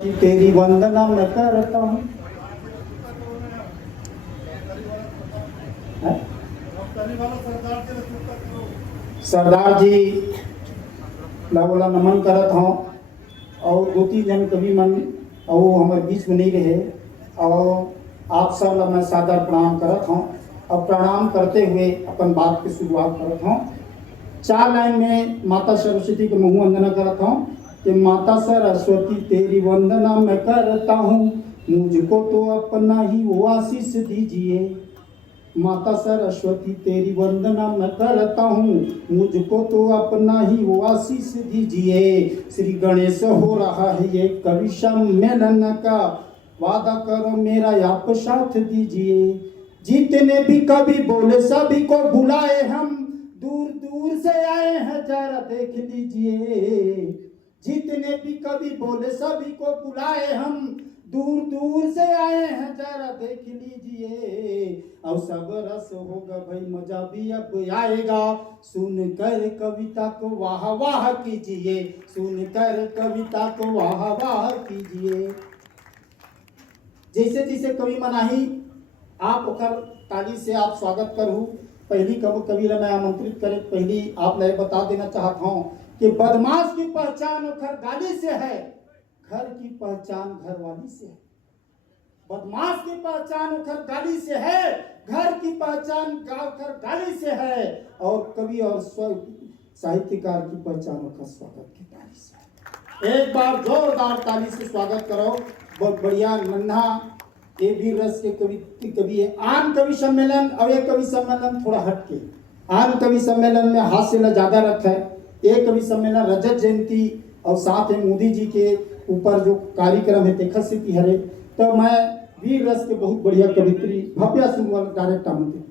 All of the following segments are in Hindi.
तेरी वंदना मैं करता हूँ। सरदार जी बोला नमन करत हूँ और दो तीन जन कभी मन और वो हमारे बीच में नहीं रहे और आप सब ला मैं सादर प्रणाम करत हूँ और प्रणाम करते हुए अपन बात की शुरुआत करत हूँ। 4 लाइन में माता सरस्वती के मुँह वंदना करत हूँ कि माता सरस्वती तेरी वंदना मैं करता हूँ, मुझको तो अपना ही वो आशीष दीजिए। माता सरस्वती तेरी वंदना मैं करता हूँ, मुझको तो अपना ही वो आशीष दीजिए। श्री गणेश हो रहा है ये कवि सम्मेलन का, वादा करो मेरा आप साथ दीजिए। जितने भी कवि बोले सभी को बुलाए हम, दूर दूर से आए हैं जरा देख लीजिए। जितने भी कवि बोले सभी को बुलाए हम, दूर दूर से आए हैं जरा देख लीजिए। और सब रस होगा भाई मजा भी अब आएगा, सुनकर कविता को वाह वाह कीजिए, सुनकर कविता को वाह वाह कीजिए। जैसे जैसे कवि मनाही आप ओकर ताली से आप स्वागत करूँ। पहली कवि मैं आमंत्रित करे पहली आप ले बता देना चाहता हूँ कि बदमाश की पहचान ओकर गाली से है, घर की पहचान घर वाली से है। बदमाश की पहचान ओकर गाली से है, घर की पहचान ओकर गाली से है। और कवि और साहित्यकार की पहचान ओकर स्वागत की ताली से है। एक बार जोरदार ताली से स्वागत करो। बहुत बढ़िया नन्हा ये भी रस के कवि है। आम कवि सम्मेलन और ये कवि सम्मेलन थोड़ा हटके। आम कवि सम्मेलन में हास्य ज्यादा रखा है। एक कवि सम्मेलन रजत जयंती और साथ ही मोदी जी के ऊपर जो कार्यक्रम है देखत से की हरे, तो मैं वीर रस के बहुत बढ़िया कवित्री भव्या सुनवाल डायरेक्ट आमंत्रित।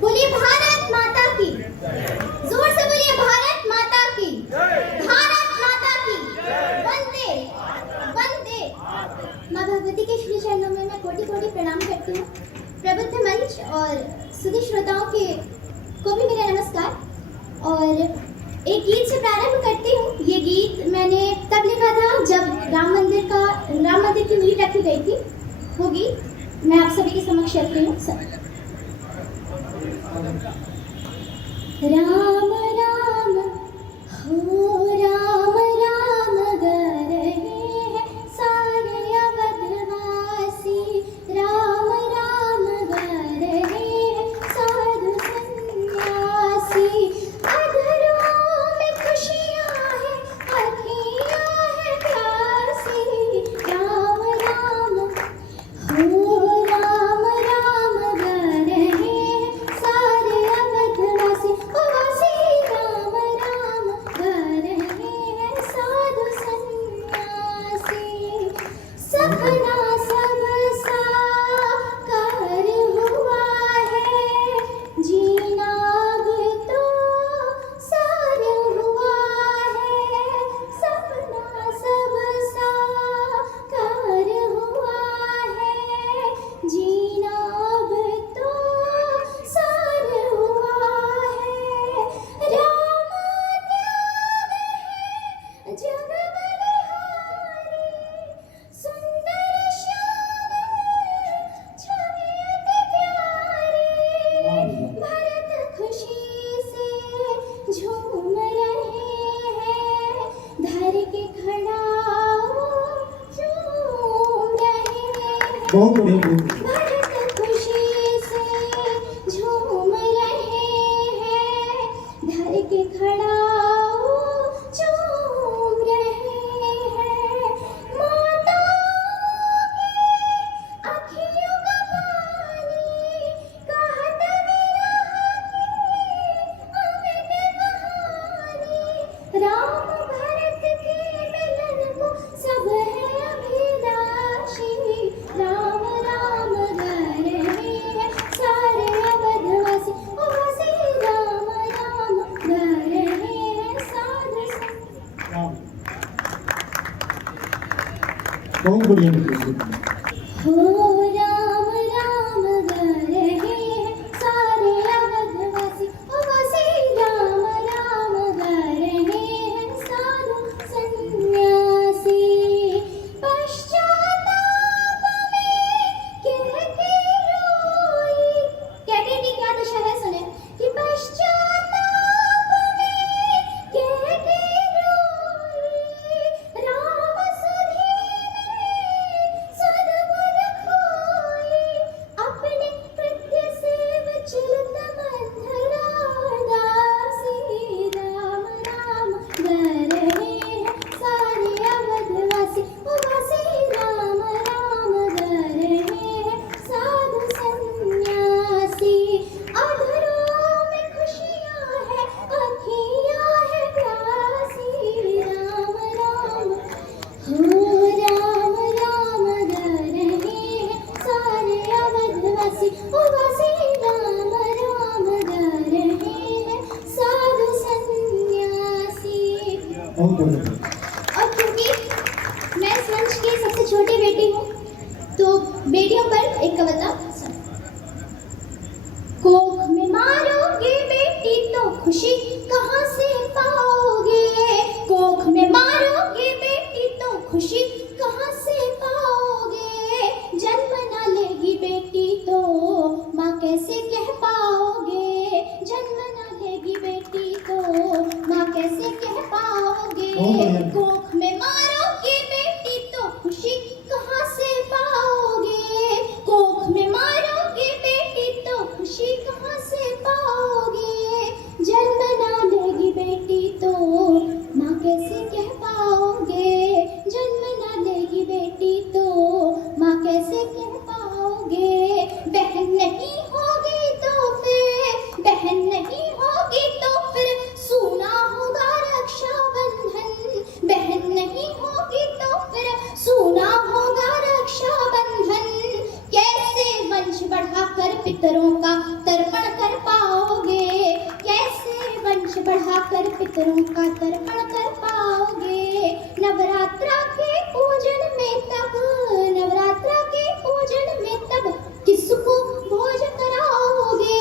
बोलिए भारत माता की, जोर से बोलिए भारत माता की, भारत माता की, वंदे वंदे। माँ भगवती के श्री चरणों में मैं कोटि कोटि प्रणाम करती हूँ। प्रबुद्ध मंच और सुधी श्रोताओं के को भी मेरा नमस्कार। और एक गीत से प्रारंभ करती हूँ। ये गीत मैंने तब लिखा था जब राम मंदिर की नींव रखी गई थी। वो गीत मैं आप सभी के समक्ष रखती हूँ। राम राम हो राम राम गा रहे हैं सारे अवधवासी, राम राम गा रहे हैं साधु सन्यासी। अधरों में खुशियाँ हैं, अखियाँ हैं प्यासी, राम राम हो राम राम गा रहे हैं सारे अवधवासी। राम राम गा रहे हैं साधु सन्यासी। सपना सब साकार हुआ है, जीना अब तो सार हुआ है। सपना सब साकार हुआ है, जीना अब तो सार हुआ है। राम त्याग है जग बलिहारी, सुंदर श्याम छवि अति प्यारी। भरत खुशी से झूम रहे हैं, धर के खड़ाओ झूम रहे हैं। बहुत बढ़िया। भरत खुशी से झूम रहे हैं, धर के खड़ाओ झूम रहे हैं। माताओं की अखियों का पानी कहत विरह की अमिट कहानी। राम भरत के मिलन को सब है अभिलाषी, राम राम गा रहे हैं सारे अवधवासी। ओ वासी राम राम गा रहे हैं साधु सन्यासी। बहुत बढ़िया। हो राम राम गा रहे पितरों का तर्पण कर पाओगे, कैसे वंश बढ़ाकर पितरों का तर्पण कर पाओगे। नवरात्रा के पूजन में तब, नवरात्रा के पूजन में तब किसको भोज कराओगे।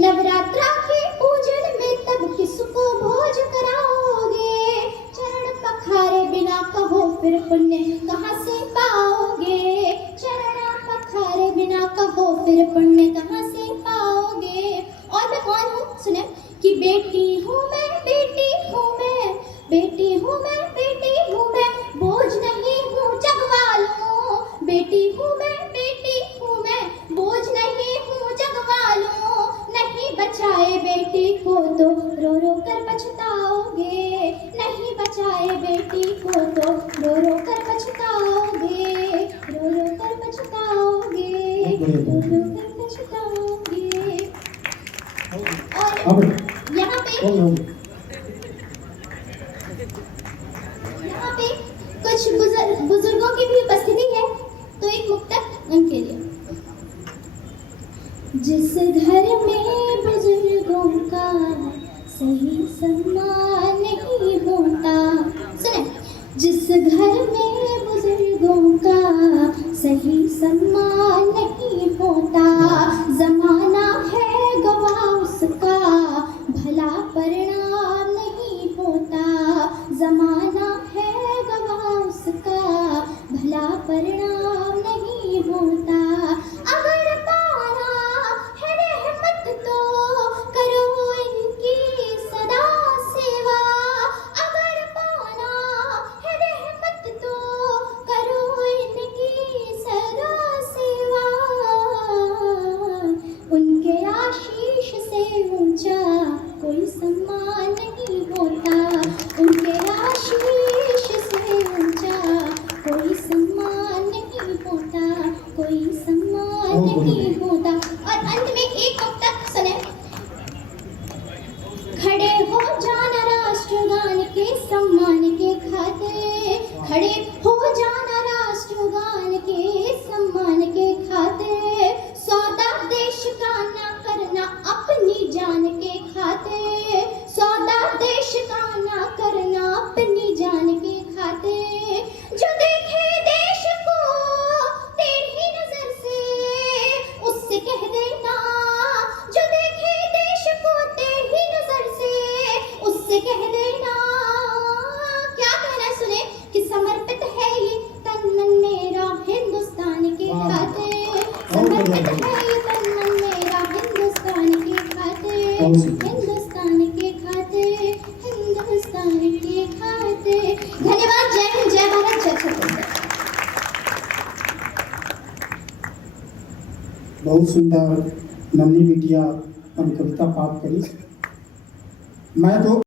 नवरात्रा के पूजन में तब किसको भोज कराओगे। चरण पखारे बिना कहो फिर पुण्य कहाँ से पाओगे। चरण पखारे बिना कहो फिर पुण्य कहाँ से पाओगे। और मैं कौन हूँ सुने कि बेटी हूँ मैं, बेटी हूँ मैं, बेटी हूँ मैं, बेटी हूँ मैं, बोझ नहीं हूँ जग वालों। बेटी हूँ मैं, बेटी हूँ मैं, बोझ नहीं हूँ जग वालों। नहीं बचाए बेटी को तो रो रो कर पछताओगे। नहीं बचाए बेटी को तो रो रो कर पछताओगे। रो रो कर पछताओगे, रो रो कर पछताओगे। और यहाँ पे कुछ बुजुर्गों की भी उपस्थिति है, तो एक मुक्तक उनके लिए। जिस घर में बुजुर्गों का सही सम्मान नहीं होता, सुने, जिस घर में बुजुर्गों का सही सम्मान नहीं होता, जमाना है गवाह उसका भला परिणाम नहीं होता। जमाना है गवाह उसका भला परिणाम नहीं होता। अगर पाना है रहमत तो करो इनकी सदा सेवा। अगर पाना है रहमत तो करो इनकी सदा सेवा। उनके आशीष से ऊंचा कोई सम्मान नहीं होता। उनके आशीष से ऊंचा कोई सम्मान नहीं होता, कोई सम्मान नहीं होता। और अंत में एक मुक्तक सुने। खड़े हो जाना राष्ट्रगान के सम्मान के खातिर, खड़े हो जाना राष्ट्रगान के सम्मान के खातिर। सौदा देश का ना करना अपनी जान के खातिर। सौदा देश का ना करना अपनी जान के खातिर। जो देखे देश को तेरी नजर से उससे कह देना। जो देखे देश को तेरी नजर से उससे कह देना। क्या कहना सुने कि समर्पित है ये तन मन मेरा हिंदुस्तान के खातिर। समर्पित है ये तन मन मेरा हिंदुस्तान के खातिर। हिंदुस्तान के खातिर, हिंदुस्तान के खातिर। धन्यवाद। जय हिंद, जय भारत, जय छत्तीसगढ़। बहुत सुंदर नन्ही बिटिया अपन कविता पाठ करी। मैं तो